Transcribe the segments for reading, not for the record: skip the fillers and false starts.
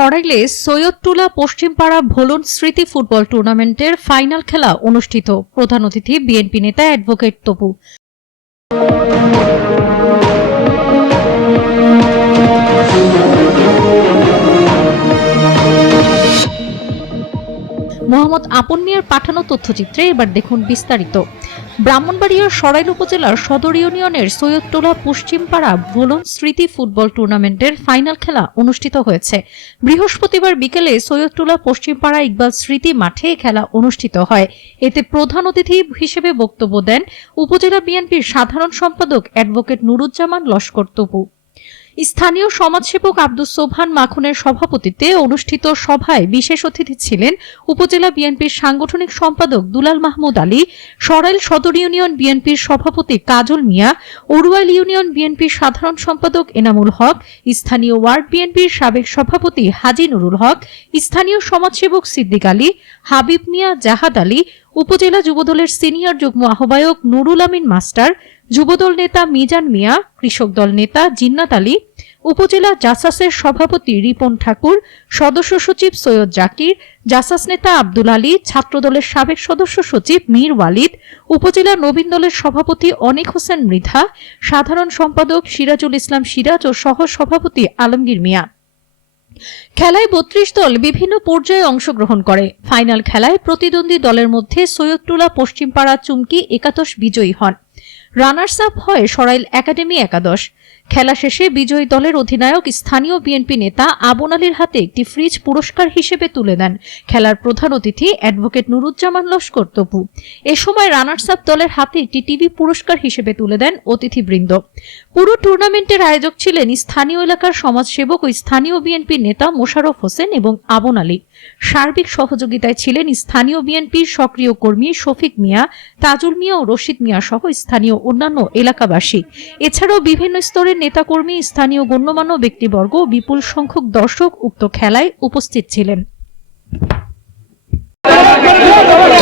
সরাইলে সৈয়দটুলা পশ্চিমপাড়া ভোলন স্মৃতি ফুটবল টুর্নামেন্টের ফাইনাল খেলা অনুষ্ঠিত। প্রধান অতিথি বিএনপি নেতা অ্যাডভোকেট তপু। মোহাম্মদ আপন মিয়ার পাঠানো তথ্যচিত্রে এবার দেখুন বিস্তারিত। ব্রাহ্মণবাড়িয়ার সরাইল উপজেলার সদর ইউনিয়নের সৈয়দটুলা পশ্চিমপাড়া ভোলন স্মৃতি ফুটবল টুর্নামেন্টের ফাইনাল খেলা অনুষ্ঠিত হয়েছে। বৃহস্পতিবার বিকেলে সৈয়দটুলা পশ্চিমপাড়া ইকবাল স্মৃতি মাঠে খেলা অনুষ্ঠিত হয়। এতে প্রধান অতিথি হিসেবে বক্তব্য দেন উপজেলা বিএনপির সাধারণ সম্পাদক অ্যাডভোকেট নুরুজ্জামান লস্কর তপু। স্থানীয় সমাজসেবক আব্দুস সোবহান মাখনের সভাপতিত্বে অনুষ্ঠিত সভায় বিশেষ অতিথি ছিলেন উপজেলা বিএনপির সাংগঠনিক সম্পাদক দুলাল মাহমুদ আলী, সরাইল সদর ইউনিয়ন বিএনপির সভাপতি কাজল মিয়া, ওরুয়াইল ইউনিয়ন বিএনপির সাধারণ সম্পাদক এনামুল হক, স্থানীয় ওয়ার্ড বিএনপির সাবেক সভাপতি হাজি নুরুল হক, স্থানীয় সমাজসেবক সিদ্দিক আলী, হাবিব মিয়া, জাহাদ আলী, উপজেলা যুবদলের সিনিয়র যুগ্ম আহ্বায়ক নুরুল আমিন মাস্টার, যুবদল নেতা মিজান মিয়া, কৃষক দল নেতা জিন্নাত আলী, উপজেলা জাসাসের সভাপতি রিপন ঠাকুর, সদস্য সচিব সৈয়দ জাকির, জাসাস নেতা আব্দুল আলী, ছাত্রদলের সাবেক সদস্য সচিব মীর ওয়ালিদ, উপজেলা নবীন দলের সভাপতি অনিক হোসেন মৃধা, সাধারণ সম্পাদক সিরাজুল ইসলাম সিরাজ ও সহ সভাপতি আলমগীর মিয়া। খেলায় ৩২ দল বিভিন্ন পর্যায়ে অংশগ্রহণ করে। ফাইনাল খেলায় প্রতিদ্বন্দ্বী দলের মধ্যে সৈয়দটুলা পশ্চিমপাড়া চুমকি একাদশ বিজয়ী হন। রানার্স আপ হয় সরাইল একাডেমি একাদশ। খেলা শেষে বিজয়ী দলের অধিনায়ক স্থানীয় বিএনপি নেতা আবুল আলীর হাতে একটি ফ্রিজ পুরস্কার হিসেবে তুলে দেন খেলার প্রধান অতিথি অ্যাডভোকেট নুরুজ্জামান লস্কর তপু। এ সময় রানার্স আপ দলের হাতে একটি টিভি পুরস্কার হিসেবে তুলে দেন অতিথিবৃন্দ। পুরো টুর্নামেন্টের আয়োজক ছিলেন স্থানীয় এলাকার সমাজসেবক ও স্থানীয় বিএনপি নেতা মোশাররফ হোসেন এবং আবুল আলী। সার্বিক সহযোগিতায় ছিলেন স্থানীয় বিএনপির সক্রিয় কর্মী শফিক মিয়া, তাজুল মিয়া ও রশিদ মিয়া সহ স্থানীয় অন্যান্য এলাকাবাসী। এছাড়াও বিভিন্ন স্তরের নেতাকর্মী, স্থানীয় গণ্যমান্য ব্যক্তিবর্গ, বিপুল সংখ্যক দর্শক উক্ত খেলায় উপস্থিত ছিলেন।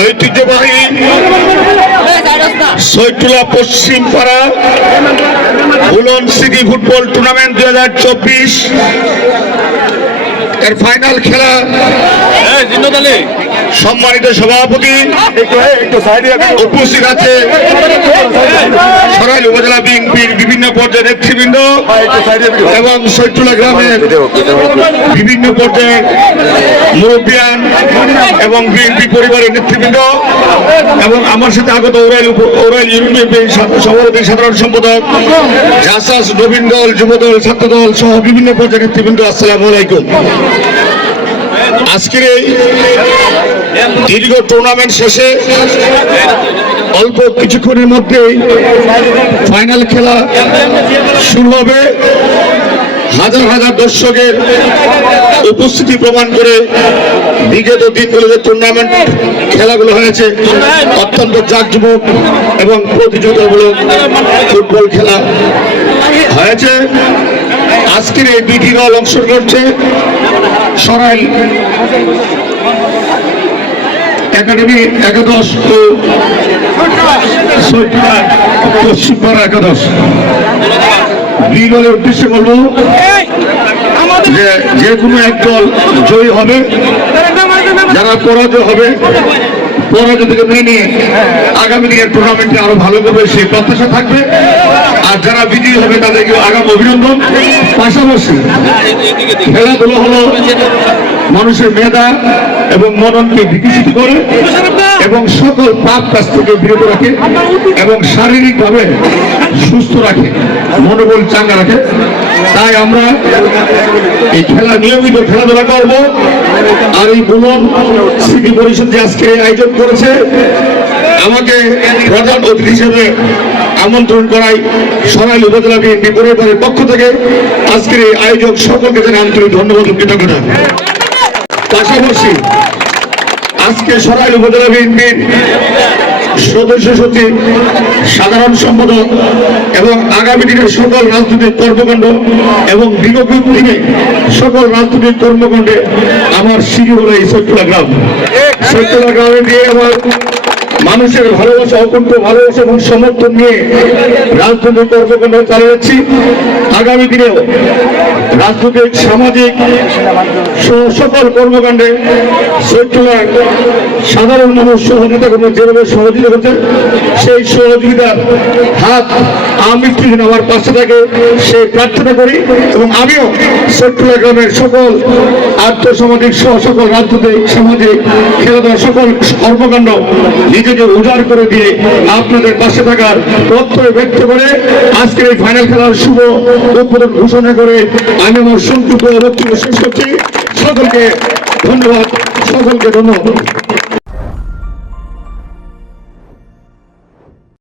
ঐতিহ্যবাহী সৈয়দটুলা পশ্চিমপাড়া ভোলন স্মৃতি ফুটবল টুর্নামেন্ট 2024 এর ফাইনাল খেলা সম্মানিত সভাপতি উপস্থিত আছে সরাইল উপজেলা বিএনপির বিভিন্ন পর্যায়ের নেতৃবৃন্দ এবং সৈয়দটুলা গ্রামের বিভিন্ন পর্যায়ের মুরব্বিয়ান এবং বিএনপি পরিবারের নেতৃবৃন্দ এবং আমার সাথে আগত ওরাইল ইউনিয়ন সভাপতি সাধারণ সম্পাদক জাসাস, নবীন দল, যুবদল, ছাত্রদল সহ বিভিন্ন পর্যায়ের নেতৃবৃন্দ, আসসালামু আলাইকুম। আজকের এই দীর্ঘ টুর্নামেন্ট শেষে অল্প কিছুক্ষণের মধ্যেই ফাইনাল খেলা শুরু হবে। হাজার হাজার দর্শকের উপস্থিতি প্রমাণ করে বিগত দিনগুলো যে টুর্নামেন্ট খেলাগুলো হয়েছে অত্যন্ত জাঁকজমক এবং প্রতিযোগিতামূলক ফুটবল খেলা হয়েছে। আজকের এই দুটি দল অংশগ্রহণ করছে সরাইল একাডেমি একাদশ ও সৈয়দটুলা পশ্চিমপাড়া একাদশ। দুই দলের উদ্দেশ্যে বলবো যে কোনো এক দল জয়ী হবে, যারা পরাজয় হবে পরাজয় থেকে মেনে নিয়ে আগামী দিনের টুর্নামেন্টে আরো ভালো করবে সেই প্রত্যাশা থাকবে। আর যারা বিজয়ী হবে তাদেরকে আগাম অভিনন্দন। পাশাপাশি খেলাধুলো হলো মানুষের মেধা এবং মননকে বিকশিত করে এবং সকল পাপ কাজ থেকে বিরত রাখে এবং শারীরিকভাবে সুস্থ রাখে, মনোবল চাঙ্গা রাখে। তাই আমরা এই খেলা নিয়মিত খেলাধুলা করব। আর এই ভোলন স্মৃতি পরিষদ যে আজকে আয়োজন করেছে, আমাকে প্রধান অতিথি হিসেবে আমন্ত্রণ করাই সরাইল উপজেলা বিএনপি পরিবারের পক্ষ থেকে আজকের এই আয়োজক সকলকে জানাই আন্তরিক ধন্যবাদ ও কৃতজ্ঞতা। পাশাপাশি আজকে সরাইল উপজেলা বিএনপির সদস্য সচিব, সাধারণ সম্পাদক এবং আগামী দিনের সকল রাজনৈতিক কর্মকাণ্ড এবং বিগত দিনে সকল রাজনৈতিক কর্মকাণ্ডে আমার সিঁড়ি হলো এই সৈয়দটুলা গ্রাম। সৈয়দটুলা গ্রামে দিয়ে আমার মানুষের ভালোবাসা, অকুণ্ঠ ভালোবাসা এবং সমর্থন নিয়ে রাজনৈতিক কর্মকাণ্ড চালিয়ে যাচ্ছি। আগামী দিনেও রাজনৈতিক, সামাজিক সকল কর্মকাণ্ডে শহীদুল্লাহ সাধারণ মানুষ সহ নেতাকর্মী যেভাবে সহযোগিতা করছে, সেই সহযোগিতার হাত আওয়ামী লীগ যেন আমার পাশে থাকে সেই প্রার্থনা করি। এবং আমিও শহীদুল্লাহ গ্রামের সকল আর্থসামাজিক সহ সকল রাজনৈতিক, সামাজিক, খেলাধুলা সকল কর্মকাণ্ড নিজেকে উজাড় করে দিয়ে আপনাদের পাশে থাকার প্রত্যয় ব্যক্ত করে আজকের এই ফাইনাল খেলার শুভ উদ্বোধন ঘোষণা করে আমি আমার সংক্ষিপ্ত বক্তব্য শেষ করছি। সকলকে ধন্যবাদ।